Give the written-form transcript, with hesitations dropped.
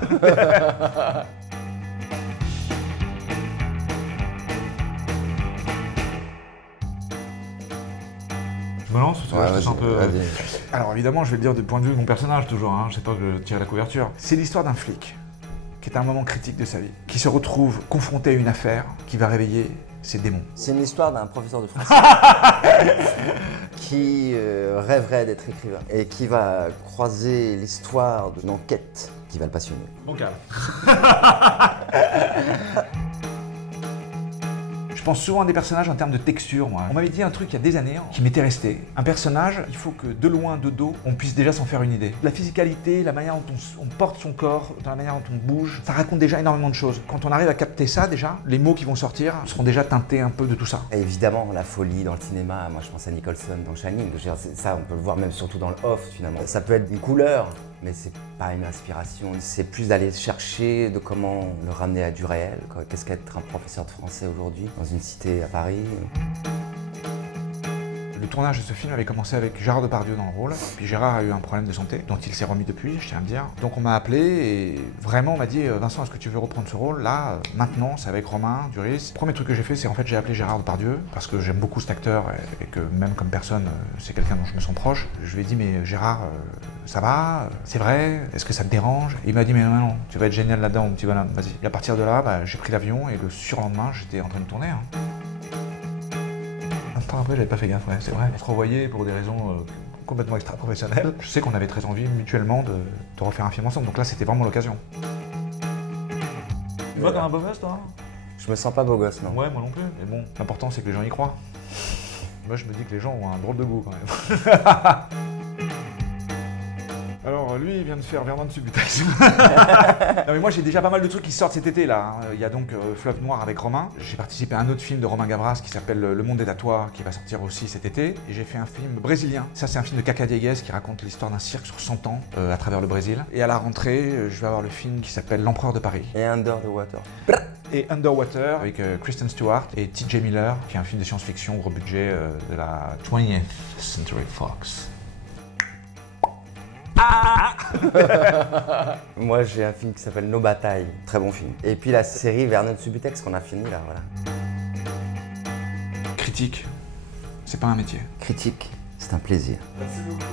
Je me lance, parce que je sens un peu... vas-y. Alors évidemment, je vais le dire du point de vue de mon personnage toujours, hein. Je sais pas que je tire la couverture. C'est l'histoire d'un flic qui est à un moment critique de sa vie, qui se retrouve confronté à une affaire qui va réveiller ses démons. C'est une histoire d'un professeur de français qui rêverait d'être écrivain et qui va croiser l'histoire d'une enquête qui va le passionner. Bon calme. Je pense souvent à des personnages en termes de texture, moi. On m'avait dit un truc il y a des années qui m'était resté. Un personnage, il faut que de loin, de dos, on puisse déjà s'en faire une idée. La physicalité, la manière dont on porte son corps, la manière dont on bouge, ça raconte déjà énormément de choses. Quand on arrive à capter ça déjà, les mots qui vont sortir seront déjà teintés un peu de tout ça. Et évidemment, la folie dans le cinéma, moi je pense à Nicholson dans Shining. Je veux dire, ça, on peut le voir même surtout dans le off finalement. Ça peut être une couleur, mais c'est pas une inspiration. C'est plus d'aller chercher de comment le ramener à du réel. Qu'est-ce qu'être un professeur de français aujourd'hui dans une cité à Paris? Le tournage de ce film avait commencé avec Gérard Depardieu dans le rôle, puis Gérard a eu un problème de santé, dont il s'est remis depuis, je tiens à le dire. Donc on m'a appelé et vraiment on m'a dit « Vincent, est-ce que tu veux reprendre ce rôle? Là, maintenant, c'est avec Romain Duris. » Le premier truc que j'ai fait, c'est en fait j'ai appelé Gérard Depardieu, parce que j'aime beaucoup cet acteur et que même comme personne, c'est quelqu'un dont je me sens proche. Je lui ai dit « Mais Gérard, ça va? C'est vrai? Est-ce que ça te dérange ?» Et il m'a dit « Mais non, tu vas être génial là-dedans, mon petit bonhomme, vas-y. » Et à partir de là, j'ai pris l'avion et le surlendemain, j'étais en train de tourner. Un temps après, j'avais pas fait gaffe, ouais, c'est vrai. On se revoyait pour des raisons complètement extra-professionnelles. Je sais qu'on avait très envie mutuellement de refaire un film ensemble, donc là c'était vraiment l'occasion. Tu vois comme un beau gosse, toi? Je me sens pas beau gosse, non. Ouais, moi non plus, mais bon, l'important c'est que les gens y croient. Moi je me dis que les gens ont un drôle de goût quand même. Alors lui, il vient de faire Vernon de Subutex. Non mais moi j'ai déjà pas mal de trucs qui sortent cet été là. Il y a donc Fleuve Noir avec Romain. J'ai participé à un autre film de Romain Gavras qui s'appelle Le Monde est à toi, qui va sortir aussi cet été. Et j'ai fait un film brésilien. Ça c'est un film de Cacá Diegues qui raconte l'histoire d'un cirque sur 100 ans à travers le Brésil. Et à la rentrée, je vais avoir le film qui s'appelle L'Empereur de Paris. Et Under the Water. Et Underwater avec Kristen Stewart et T.J. Miller, qui est un film de science-fiction gros budget de la 20th Century Fox. Moi j'ai un film qui s'appelle Nos batailles, très bon film. Et puis la série Vernon Subutex qu'on a fini là, voilà. Critique, c'est pas un métier. Critique, c'est un plaisir. Merci beaucoup.